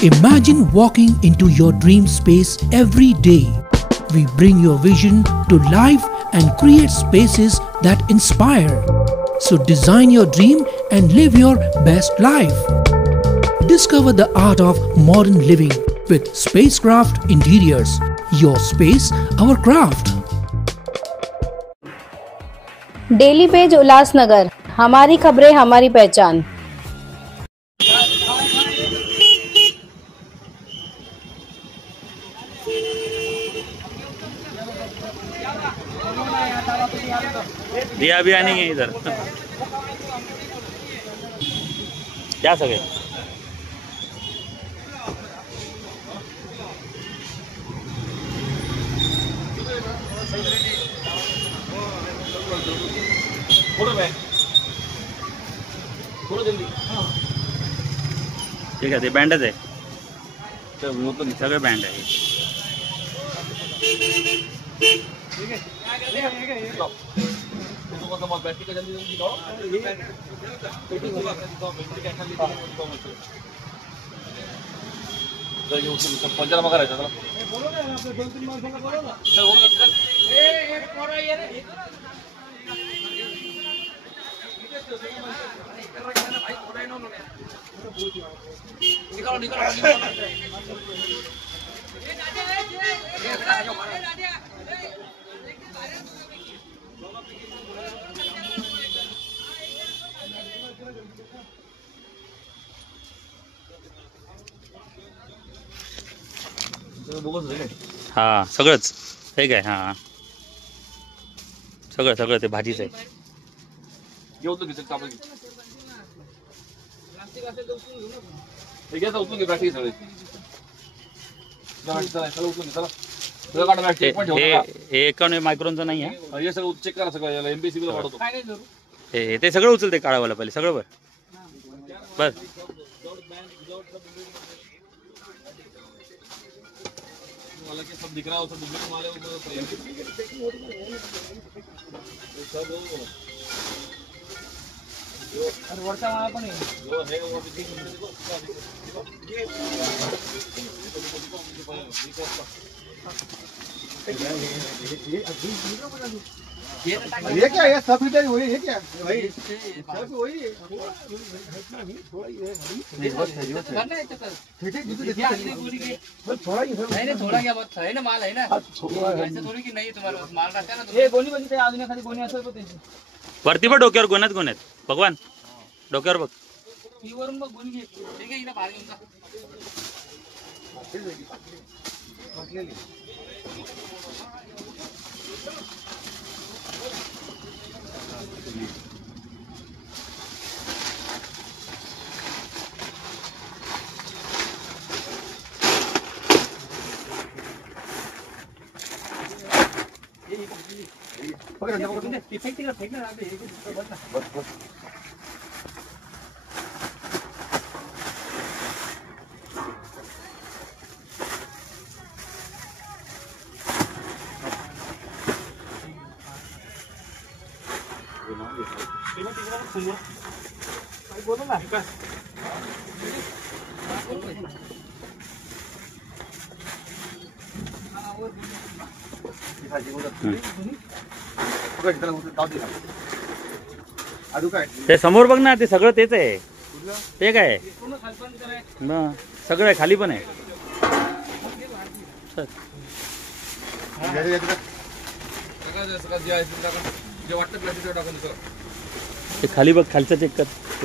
Imagine walking into your dream space every day. We bring your vision to life and create spaces that inspire. So design your dream and live your best life. Discover the art of modern living with Spacecraft Interiors. Your space, our craft. Daily page Ulhasnagar, हमारी खबरें हमारी पहचान। दिया भी आने है इधर क्या सके ठीक है ते बँडच आहे सगळे बँड आहे पंचनामा करायचा हा सगळंच हे काय हा सगळं सगळं ते भाजीच आहे एकावन्न मायक्रोनचं नाही आहे चेक करा सगळं एमबीसी वाढवतो ते सगळं उचलते काळावाला पहिले सगळं बस सब दिख रहा है सब डुप्लीकेट माल है अरे वर्षा माल पण है जो है वो ये क्या है सब इधर वही है क्या भाई सब वही है थोड़ा क्या बहुत है ना माल है ना ऐसे थोड़ी कि नहीं तुम्हारे पास माल रहता है ना ये गोनी बनी अजून एखादी गोनी असेल तर त्यांची वरती बघ डोक्यावर गोण्यात भगवान डोक्यावर बघ ही वरून बघ गोनी घे ठीक आहे इला बाहेर घेऊन जा ते समोर बघ ना ते सगळं तेच आहे ते काय सगळं खाली पण आहे ते खाली बघ खालचं चेक कर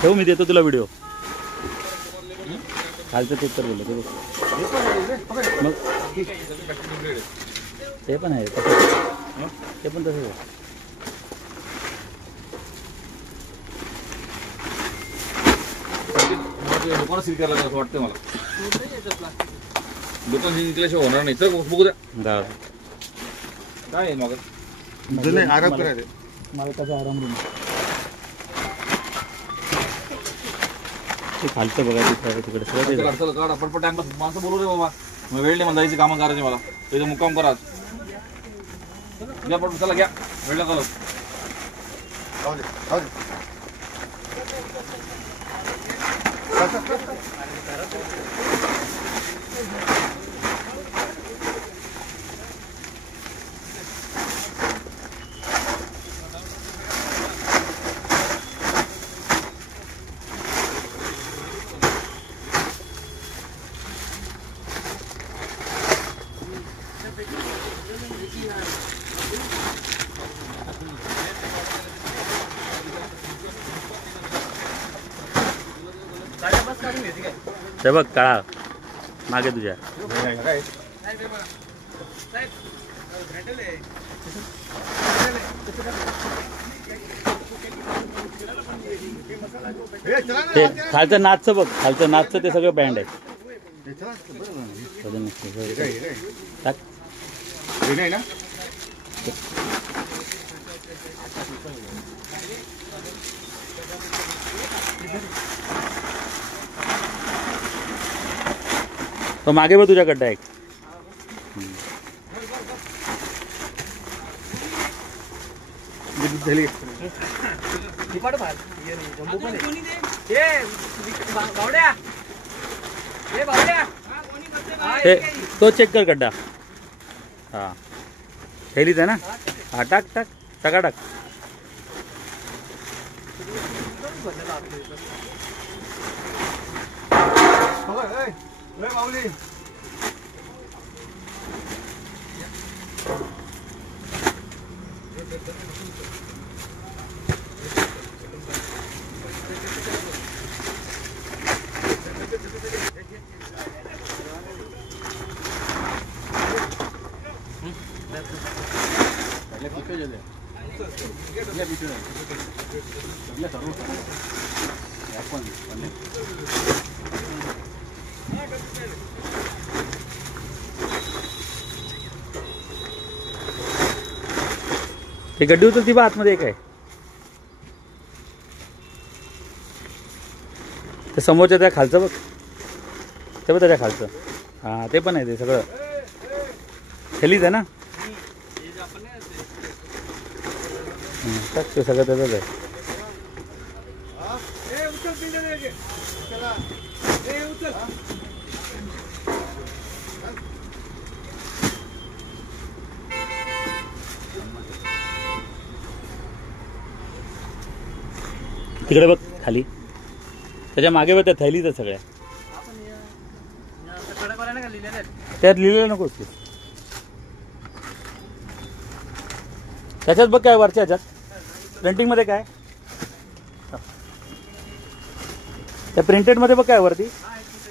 ठेव मी देतो तुला व्हिडिओ खालचं चेक कर बोललो ते बघ मग ते पण आहे ते पण तसंच आहे दुकान सील करायला असं वाटतं मला दुकान जिंकल्याशिवाय होणार नाही तर बघू द्या काय आहे मग आराम करायचं मालकाचा आराम रूम ते खालचं बघा तिकडे सगळं काढा पटपट टाइमपास माणसं बोलू रे बाबा मग वेळ नाही मला जायची कामं करायची मला तिथे मुक्काम करा घ्या पटपट चला घ्या वेळ करा ते बघ काळा मागे तुझ्या. काय ते खालचं नाचचं बघ, खालचं नाचचं ते सगळं बँड आहे. टाक. नाही ना तो मागे बघ तुझ्या गड्डा एक. तो चेक कर गड्डा. हा थैलीच आहे ना. हा टाक टाक टाका टाक. माऊली ते गड्डी उचलती बा आतमध्ये एक आहे. ते समोरच्या त्या खालचं बघ, ते बघ त्याच्या खालचं. हा ते पण आहे, ते सगळं थैलीच आहे ना. ते सगळं त्याचंच आहे. तिकडे बघ खाली, त्याच्या मागे बघ त्या थैलीच आहे सगळ्या. त्यात लिहिलेलं नकोस ते. त्याच्यात बघ काय वरच्या ह्याच्यात प्रिंटिंग मध्ये काय, त्या प्रिंटेड मध्ये बघ काय वरती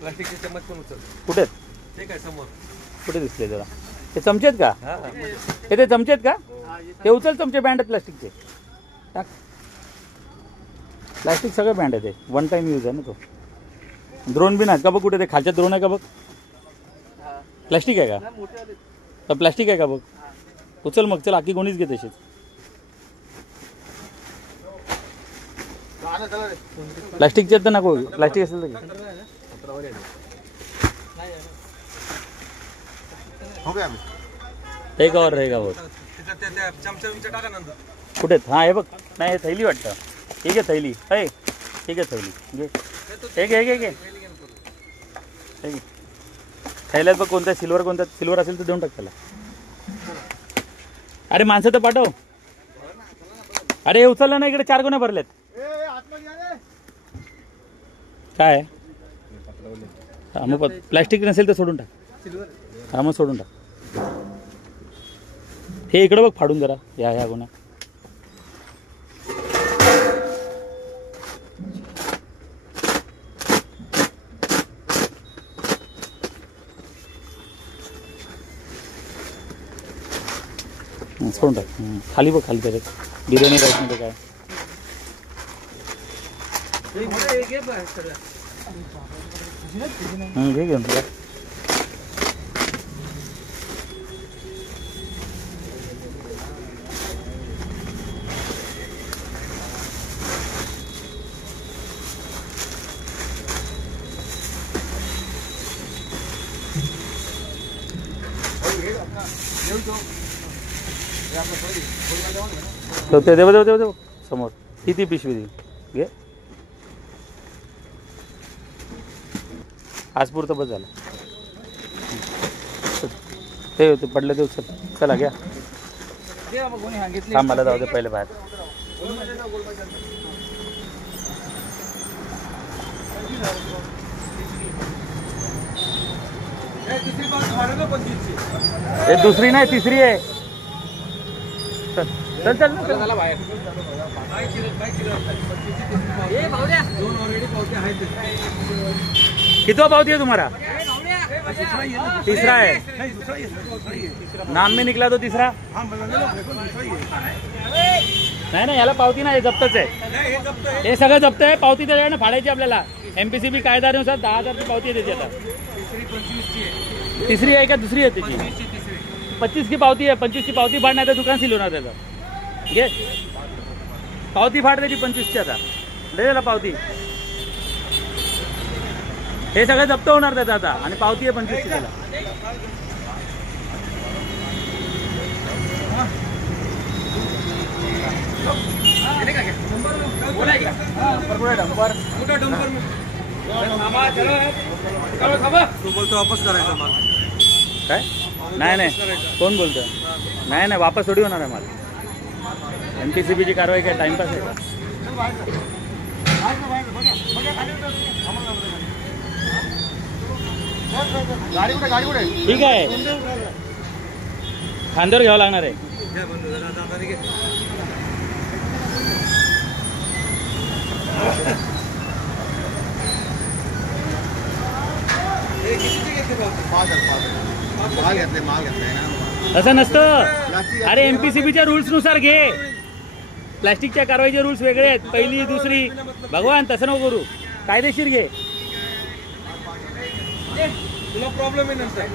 प्लास्टिकचे चम्मच पण उचल. कुठे ते काय समोर कुठे दिसले जरा. ते चमचे आहेत का, हे ते चमचे आहेत का, ते उचल चमचे बँड आहेत प्लास्टिकचे. टाक. प्लास्टिक सगळं बँड आहे, ते वन टाइम यूज आहे ना. तो ड्रोन बिन आहेत का बघ, कुठे ते खालच्या ड्रोन आहे का बघ. प्लास्टिक आहे का, प्लास्टिक आहे का बघ. उचल मग, चल आखी कोणीच घे तशीच. प्लास्टिकचे तर नको, प्लास्टिक असेल तर एक और रहेगा वो. कुठे. हा हे बघ, नाही हे थैली वाटतं. ठीक आहे थैली, आहे ठीक आहे थैली घे. हे घे घे घे. थैल्यात बघ कोणत्या सिल्वर, कोणत्या सिल्वर असेल तर देऊन टाक त्याला. अरे माणसं तर पाठव. अरे हे उचललं ना, इकडे 4 गुन्हे भरलेत. काय हा मग प्लास्टिक नसेल तर सोडून टाक. हा मग सोडून टाक. हे इकडे बघ फाडून जरा ह्या गुन्हा. सोडून टाक. खाली बघ, खाली त्याच्यात बिर्याणी राईस मध्ये काय. घे घेऊन तुला. ते देव देव देव देव समोर ती पिशवी दे घे. आज पुरतं बस झालं. ते पडलं ते उचल. चला घ्या. थांब मला जाऊ दे पहिले बाहेर. हे दुसरी नाही तिसरी आहे. चल चल चल बाहेर. दोन ऑलरेडी पावते आहेत. कितवा पावती है तुम्हारा? तीसरा है। नाम में निकला तो तीसरा नाही ना, याला पावती नाही, जप्तच आहे हे सगळं, जप्त आहे। पावती त्याच्याकडे फाडायची आपल्याला। MPCB कायद्यानुसार 10,000 ची पावती आहे त्याची। आता तिसरी आहे का दुसरी आहे त्याची? 25 की पावती आहे। 25 की पावती फाड, नाही तर दुकान सील होणार त्याचं। घे पावती फाड त्याची 25 ची। आता दे त्याला पावती। हे सगळं जप्त होणार त्याचं आता, आणि पावती आहे 25 ची त्याला। तू बोलतो वापस करायचा माल काय? नाही नाही, कोण बोलतोय? नाही नाही, वापस थोडी होणार आहे माल। MPCB ची कारवाई काय टाइमपास आहे का? गाडी कुठे ठीक आहे, खांद्यावर घ्यावं लागणार आहे। माल घेतले ना। असं नसतं, अरे MPCBच्या रूल्स नुसार घे। प्लास्टिकच्या कारवाईचे रूल्स वेगळे आहेत, पहिली दुसरी। भगवान तसं नको करू, कायदेशीर घे। तुला प्रॉब्लेम आहे नंतर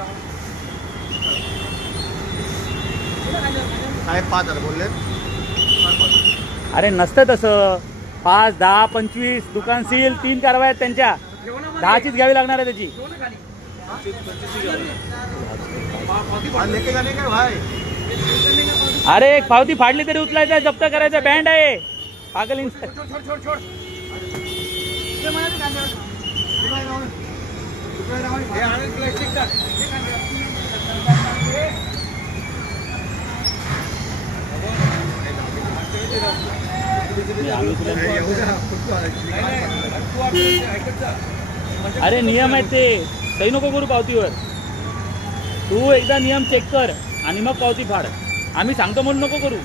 साहेब 5,000 बोलले। अरे नसतं तसं, 5, 10, 25 दुकान सील, 3 कारवाई आहेत त्यांच्या। 10चीच घ्यावी लागणार आहे त्याची। लेके जाने का भाई? अरे एक पावती फाडली तरी उचलायचं, जप्त करायचं, बँड आहे पागल इंस्पेक्टर। अरे नियम आहेत ते, सही नको करू पावतीवर। तू एकदा नियम चेक कर आणि मग पावती फाड। आम्ही सांगतो म्हणून नको करू।